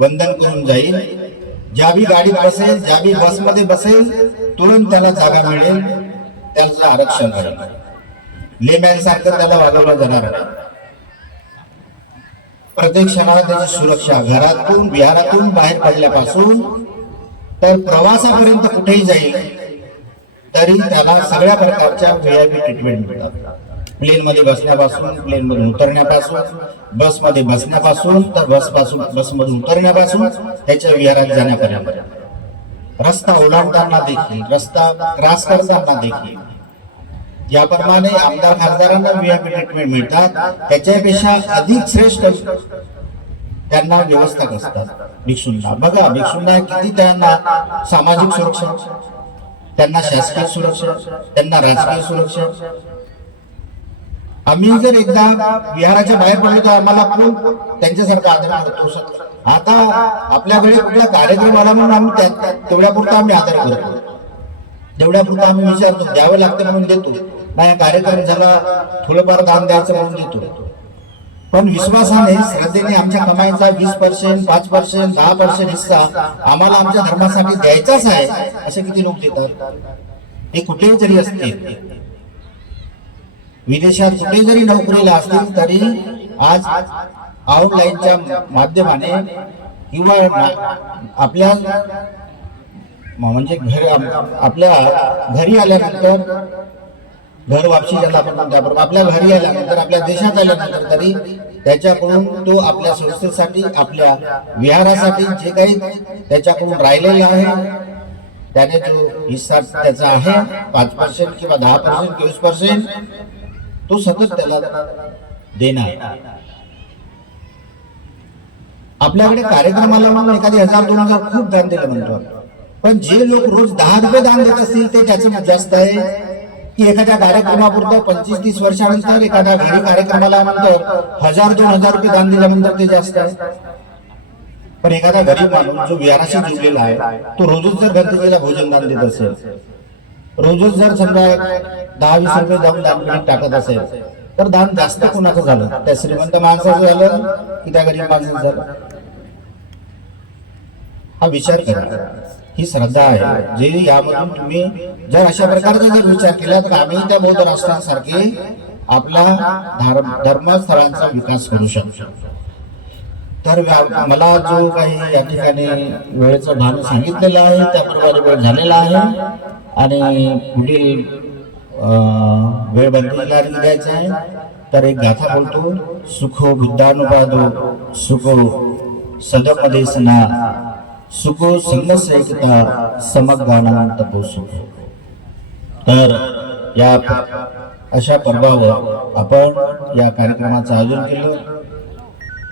वंदन करून जाईल, ज्या बी गाडीत बसेल, ज्या बी बसमध्ये बसेल, तुरंत त्याला जागा मिळेल, त्याचं आरक्षण करेल. लेमॅन सारखं त्याला वागवलं जाणार नाही. प्रत्येक क्षणाला त्याची सुरक्षा, घरातून विहारातून बाहेर पडल्यापासून तर प्रवासापर्यंत कुठेही जाईल तरी त्याला सगळ्या प्रकारच्या VIP ट्रीटमेंट मिळतात. प्लेन मध्ये बसण्यापासून, प्लेन मधून उतरण्यापासून, बसमध्ये बसण्यापासून तर बसमधून उतरण्यापासून त्याच्या विहारात जाण्यापर्यंत, रस्ता ओलांडताना देखील, रस्ता क्रॉस करताना देखील, याप्रमाणे आमदार खासदारांना VIP ट्रीटमेंट मिळतात. त्याच्यापेक्षा अधिक श्रेष्ठ त्यांना व्यवस्था असतात भिक्षूंना. बघा भिक्षूंना किती त्यांना सामाजिक सुरक्षा, त्यांना शासकीय सुरक्षा, त्यांना राजकीय सुरक्षा. आम्ही जर एकदा विहाराच्या बाहेर पडलो तर आम्हाला कोण त्यांच्यासारखा आदर करतो. आता आपल्याकडे कुठला कार्यक्रम आला म्हणून आम्ही तेवढ्यापुरता आम्ही आदर करतो, तेवढ्यापुरता आम्ही विचारतो, द्यावं लागतं म्हणून देतो. नाही कार्यक्रम झाला थोडंफार दान द्यायचं म्हणून देतो. पण विश्वासाने, श्रद्धेने आमच्या कमाईचा 20%, 5%, 10% हिस्सा आम्हाला आमच्या धर्मासाठी द्यायचाच आहे असे किती लोक देतात. हे कुठेही जरी असतील, विदेशात कुठे जरी नोकरीला असतील तरी आज ऑनलाईनच्या माध्यमाने किंवा आपल्या म्हणजे आपल्या घरी आल्यानंतर, घर वापसी ज्याला आपण म्हणतो, आपल्या घरी आल्यानंतर, आपल्या देशात आल्यानंतर तरी त्याच्याकडून तो आपल्या संस्थेसाठी, आपल्या विहारासाठी जे काही त्याच्याकडून राहिलेलं आहे त्याने जो हिस्सा त्याचा आहे 5% किंवा 10% 20%, तो सतत त्याला देणार. आपल्याकडे कार्यक्रमाला म्हणून एखादी 1,000-2,000 खूप दान दिलं म्हणतो. पण जे लोक रोज 10 रुपये दान देत असतील ते त्याचं जास्त आहे की एखाद्या कार्यक्रमापुरतं 25-30 वर्षानंतर एखाद्या घरी कार्यक्रमाला नंतर 1,000-2,000 रुपये दान दिल्यानंतर ते जास्त आहे. पण एखादा गरीब माणूस जो विहाराशी जुळलेला आहे तो रोजच जर गणपतीला भोजन दान देत असेल, रोजच जर समजा 10-20 रुपये जाऊन दानपेटीत टाकत असेल तर दान जास्त कोणाचं झालं, त्या श्रीमंत माणसाचं झालं की त्या गरीब माणसाचं झालं? हा विचार करा. ही श्रद्धा आहे जे यामधून तुम्ही जर अशा प्रकारचा जर विचार केला तर आम्ही त्या बौद्ध राष्ट्रांसारखे आपला धर्मस्थळांचा विकास करू शकतो. तर मला जो काही या ठिकाणी वेळेचं भान सांगितलेलं आहे त्याप्रमाणे वेळ झालेला आहे आणि पुढील वेळ बंदीला द्यायचा आहे. तर एक गाथा बोलतो, सुखो बुद्धानुपादो सुखो सदमदेसना सुखो संगसैकता समगाना तपो सुख. तर या अशा पर्वावर आपण या कार्यक्रमाचं आयोजन केलं.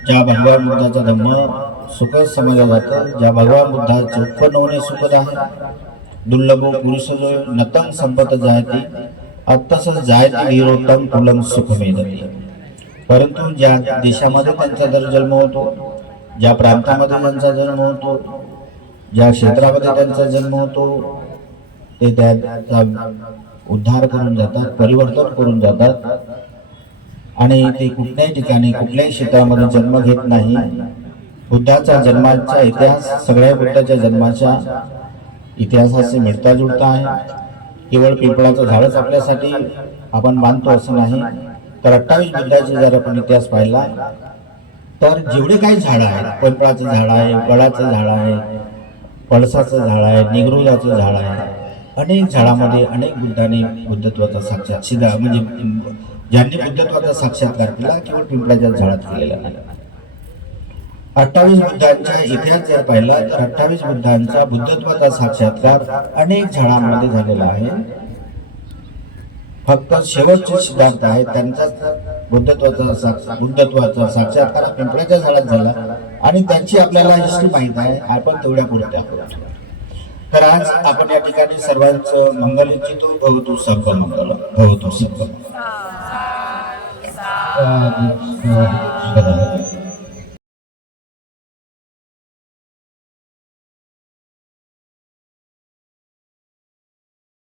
ज्या भगवान बुद्धाचा धम्म सुख समजला जातं, ज्या भगवान बुद्धाचे उत्पन्न होणे सुखद आहे. दुर्लभो पुरुष जो नतंग संपत जायते आत्ताच जायते वीरोत्तम तुलंग सुख मिळते. परंतु ज्या देशामध्ये त्यांचा जर जन्म होतो, ज्या प्रांतामध्ये त्यांचा जन्म होतो, ज्या क्षेत्रामध्ये त्यांचा जन्म होतो, ते त्याचा उद्धार करून जातात, परिवर्तन करून जातात आणि ते कुठल्याही ठिकाणी कुठल्याही क्षेत्रामध्ये जन्म घेत नाही. बुद्धाचा जन्माचा इतिहास सगळ्या बुद्धाच्या जन्माच्या इतिहासाशी मिळता जुळता आहे. केवळ पिंपळाचं झाडच आपल्यासाठी आपण मानतो असं नाही, तर 28 बुद्धाचे जर आपण इतिहास पाहिला तर जेवढे काही झाडं आहेत, पिंपळाचं झाड आहे, वडाचं झाड आहे, पळसाचं झाड आहे, निगरुडाचं झाड आहे, अनेक झाडामध्ये अनेक बुद्धांनी बुद्धत्वाचा साक्षात म्हणजे ज्यांनी बुद्धत्वाचा साक्षात्कार केला केवळ पिंपळाच्या झाडात केलेला नाही. 28 बुद्धांचा इतिहास जर पाहिला तर 28 बुद्धांचा बुद्धत्वाचा साक्षात्कार अनेक झाडांमध्ये झालेला आहे. फक्त शेवटचे सिद्धांत आहे त्यांचा बुद्धत्वाचा साक्षात्कार पिंपळाच्या झाडात झाला आणि त्यांची आपल्याला हिस्ट्री माहित आहे, आपण तेवढ्या पुरत्या आहोत. तर आज आपण या ठिकाणी सर्वांचं मंगल इच्छितो. भवतु सर्वं मंगलम, भवतु सर्वं.